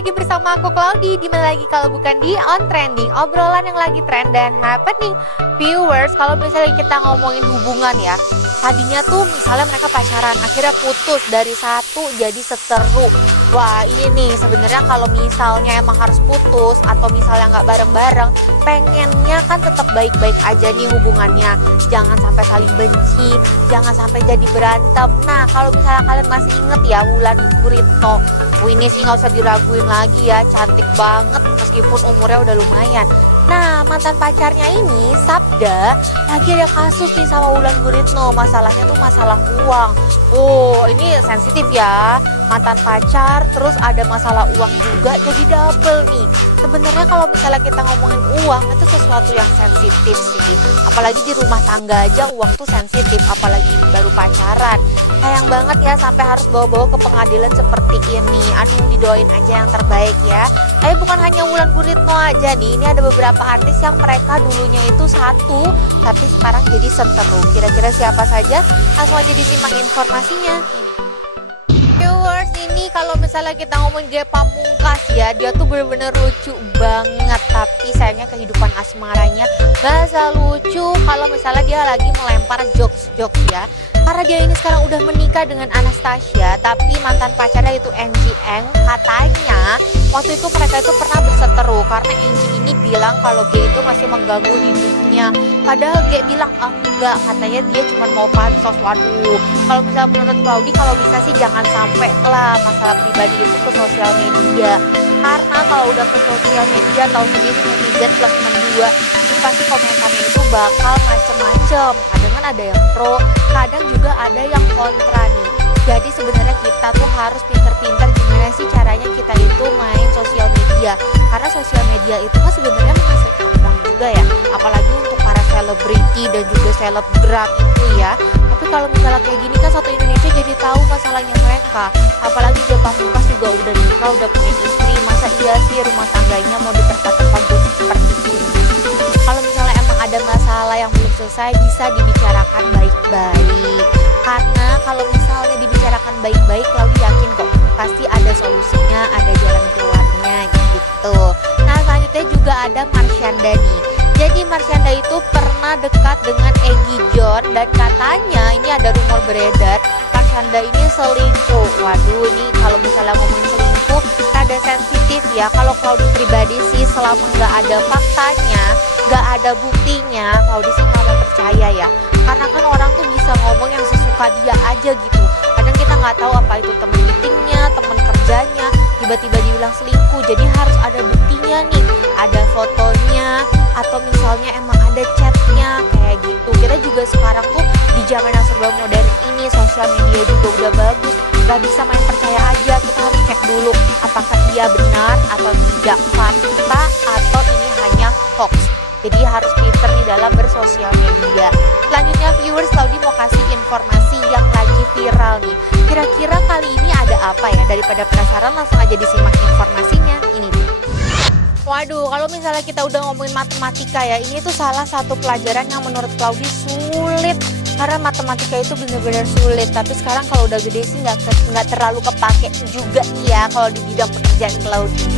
lagi bersama aku Claudi. Di mana lagi kalau bukan di On Trending, obrolan yang lagi trend dan happening. Viewers, kalau misalnya kita ngomongin hubungan ya, tadinya tuh misalnya mereka pacaran, akhirnya putus dari satu jadi seteru. Wah, ini nih sebenarnya kalau misalnya emang harus putus atau misalnya nggak bareng-bareng, pengennya kan tetap baik-baik aja nih hubungannya. Jangan sampai saling benci, jangan sampai jadi berantem. Nah, kalau misalnya kalian masih inget ya Wulan Guritno, ini sih nggak usah diraguin lagi ya, cantik banget meskipun umurnya udah lumayan. Nah, mantan pacarnya ini, Sabda, lagi ada kasus nih sama Wulan Guritno. Masalahnya tuh masalah uang. Oh, ini sensitif ya. Mantan pacar, terus ada masalah uang juga, jadi double nih. Sebenarnya kalau misalnya kita ngomongin uang, itu sesuatu yang sensitif sih. Apalagi di rumah tangga aja uang tuh sensitif, apalagi baru pacaran. Sayang banget ya sampai harus bawa-bawa ke pengadilan seperti ini. Aduh, didoain aja yang terbaik ya. Bukan hanya Wulan Guritno aja nih, ini ada beberapa artis yang mereka dulunya itu satu, tapi sekarang jadi seteru. Kira-kira siapa saja? Langsung aja disimak informasinya. Viewers, ini kalau misalnya kita ngomongin Ge Pamungkas ya, dia tuh bener-bener lucu banget. Tapi sayangnya kehidupan asmaranya gak selucu kalau misalnya dia lagi melempar jokes-jokes ya. Karena dia ini sekarang udah menikah dengan Anastasia, tapi mantan pacarnya itu NGN. Katanya waktu itu mereka itu pernah berseteru karena NG ini bilang kalau Ge itu masih mengganggu hidupnya. Padahal Ge bilang enggak, katanya dia cuma mau pansos. Waduh, kalau misalnya menurut Claudi, kalau bisa sih jangan sampai lah masalah pribadi itu ke sosial media. Karena kalau udah ke sosial media, tahu sendiri netizen plus mendua, itu pasti komentarnya itu bakal macem-macem. Kadang kan ada yang pro, kadang juga ada yang kontra nih. Jadi sebenarnya kita tuh harus pinter-pinter gimana sih caranya kita itu main sosial media. Karena sosial media itu kan sebenarnya menghasilkan uang juga ya. Apalagi untuk para selebriti dan juga selebgram itu ya. Tapi kalau misalnya kayak gini kan satu Indonesia jadi tahu masalahnya mereka. Apalagi Ge Pamungkas juga udah nikah, udah punya istri. Masa iya sih rumah tangganya mau diperkata seperti ini? Kalau misalnya emang ada masalah yang belum selesai, bisa dibicarakan baik-baik. Karena kalau misalnya dibicarakan baik-baik, Claudi yakin kok pasti ada solusinya, ada jalan keluarnya gitu. Nah, selanjutnya juga ada Marshanda nih. Jadi Marshanda itu pernah dekat dengan Egi John dan katanya ini ada rumor beredar Marshanda ini selingkuh. Waduh, ini kalau misalnya ngomongin selingkuh rada sensitif ya. Kalau Claudi pribadi sih selama nggak ada faktanya, nggak ada buktinya, Claudi sih nggak mau percaya ya. Karena kan orang tuh bisa ngomong yang sesuka dia aja gitu. Kadang kita nggak tahu apa itu temen meetingnya, temen kerjanya, tiba-tiba dibilang selingkuh. Jadi harus ada buktinya nih, ada fotonya, atau misalnya emang ada chatnya kayak gitu. Kita juga sekarang tuh di zaman yang serba modern ini, sosial media juga udah bagus. Gak bisa main percaya aja, kita harus cek dulu apakah dia benar atau tidak, fakta atau ini hanya hoax. Jadi harus pinter di dalam bersosial media. Selanjutnya viewers, Claudi mau kasih informasi yang lagi viral nih. Kira-kira kali ini ada apa ya? Daripada penasaran, langsung aja disimak informasinya. Ini dia. Waduh, kalau misalnya kita udah ngomongin matematika ya, ini tuh salah satu pelajaran yang menurut Claudi sulit. Karena matematika itu benar-benar sulit. Tapi sekarang kalau udah gede sih nggak terlalu kepake juga ya kalau di bidang pekerjaan Claudi.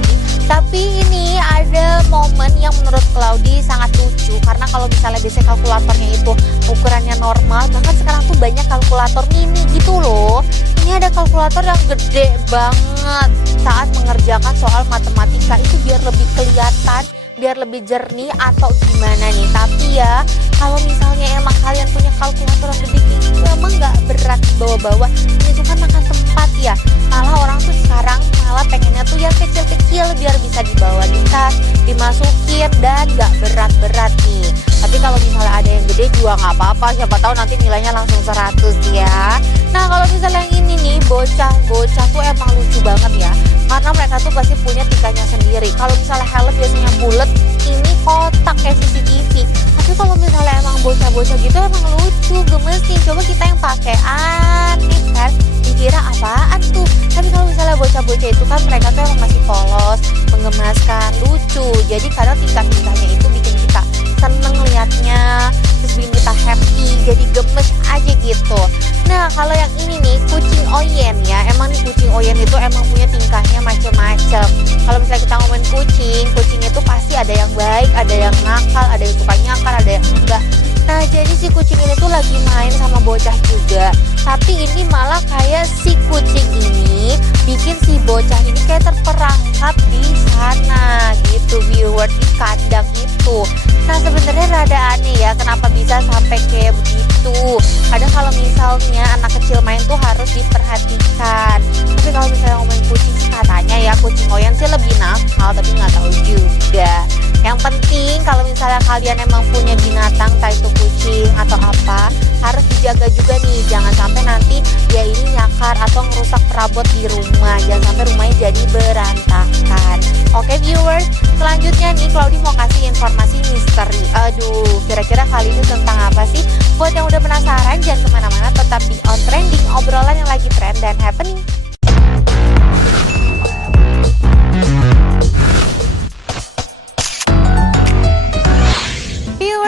Tapi ini ada momen yang menurut Claudi sangat lucu. Karena kalau misalnya biasanya kalkulatornya itu ukurannya normal, bahkan sekarang tuh banyak kalkulator mini gitu loh. Ini ada kalkulator yang gede banget saat mengerjakan soal matematika itu biar lebih kelihatan, biar lebih jernih atau gimana nih. Tapi ya kalau misalnya emang kalian punya kalkulator yang gede gitu, emang nggak berat bawa-bawa. Ini tuh kan makan tempat ya. Malah orang tuh sekarang malah pengennya tuh yang kecil-kecil biar bisa dibawa di tas, dimasukin dan nggak berat-berat nih. Tapi kalau misalnya ada yang gede juga nggak apa-apa, siapa tahu nanti nilainya langsung 100 ya. Nah, kalau misalnya yang ini nih, bocah tuh emang lucu banget ya. Karena mereka tuh pasti punya tikanya sendiri. Kalau misalnya helm biasanya bulat, ini kotak kayak CCTV. Tapi kalau misalnya emang bocah-bocah gitu emang lucu, gemes nih. Coba kita yang pakai aneh kan, dikira apaan tuh. Tapi kalau misalnya bocah-bocah itu kan mereka tuh emang masih polos, menggemaskan, lucu. Jadi kadang tingkah-tingkahnya itu bikin kita seneng liatnya, terus bikin kita happy, jadi gemes aja gitu. Nah kalau yang ini nih kucing Oyen ya, emang nih kucing Oyen itu emang punya tingkahnya macem-macem. Kalau misalnya kita ngomongin kucing itu pasti ada yang baik, ada yang nakal, ada yang suka nyakar, ada yang enggak. Nah jadi si kucing ini tuh lagi main sama bocah juga, tapi ini malah kayak si kucing ini bikin si bocah ini kayak terperangkap di sana gitu viewer, di kandang itu. Nah sebenarnya rada aneh ya, kenapa bisa sampai kayak begitu. Kadang kalau misalnya anak kecil main tuh harus diperhatikan, tapi kalau misalnya ngomongin kucing sih katanya ya kucing Oyen sih lebih nakal, tapi nggak tahu juga. Yang penting kalau misalnya kalian emang punya binatang, entah itu kucing atau apa, harus dijaga juga nih, jangan sampai nanti dia ini nyakar atau ngerusak perabot di rumah, jangan sampai rumahnya jadi berantakan. Oke viewers, selanjutnya nih Claudi mau kasih informasi misteri. Aduh, kira-kira kali ini tentang apa sih? Buat yang udah penasaran, jangan kemana-mana, tetap di On Trending, obrolan yang lagi trend dan happening.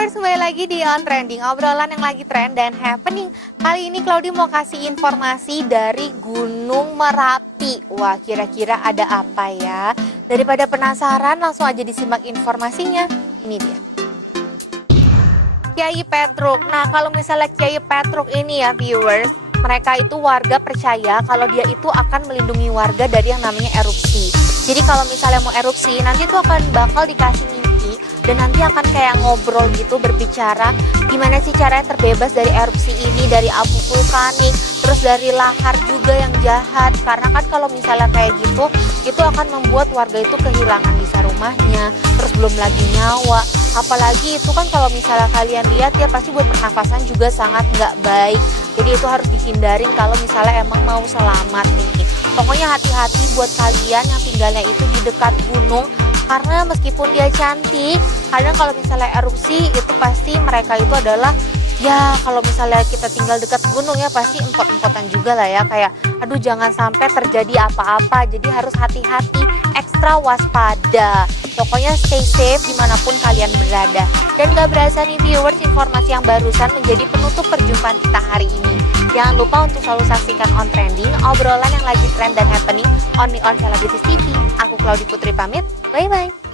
Kembali lagi di On Trending, obrolan yang lagi trend dan happening. Kali ini Claudi mau kasih informasi dari Gunung Merapi. Wah, kira-kira ada apa ya? Daripada penasaran, langsung aja disimak informasinya. Ini dia. Kyai Petruk. Nah, kalau misalnya Kyai Petruk ini ya viewers, mereka itu warga percaya kalau dia itu akan melindungi warga dari yang namanya erupsi. Jadi kalau misalnya mau erupsi, nanti itu akan bakal dikasih mimpi dan nanti akan kayak ngobrol gitu, berbicara gimana sih caranya terbebas dari erupsi ini, dari abu vulkanik, terus dari lahar juga yang jahat. Karena kan kalau misalnya kayak gitu, itu akan membuat warga itu kehilangan bisa rumahnya, terus belum lagi nyawa. Apalagi itu kan kalau misalnya kalian lihat ya, pasti buat pernafasan juga sangat nggak baik. Jadi itu harus dihindarin kalau misalnya emang mau selamat nih. Pokoknya hati-hati buat kalian yang tinggalnya itu di dekat gunung, karena meskipun dia cantik, kadang kalau misalnya erupsi itu pasti mereka itu adalah ya, kalau misalnya kita tinggal dekat gunung ya pasti empot-empotan juga lah ya, kayak aduh jangan sampai terjadi apa-apa. Jadi harus hati-hati, ekstra waspada. Pokoknya stay safe dimanapun kalian berada. Dan gak berasa nih viewers, informasi yang barusan menjadi penutup perjumpaan kita hari ini. Jangan lupa untuk selalu saksikan On Trending, obrolan yang lagi trend dan happening only on Celebrities TV. Aku Claudi Putri pamit, bye-bye.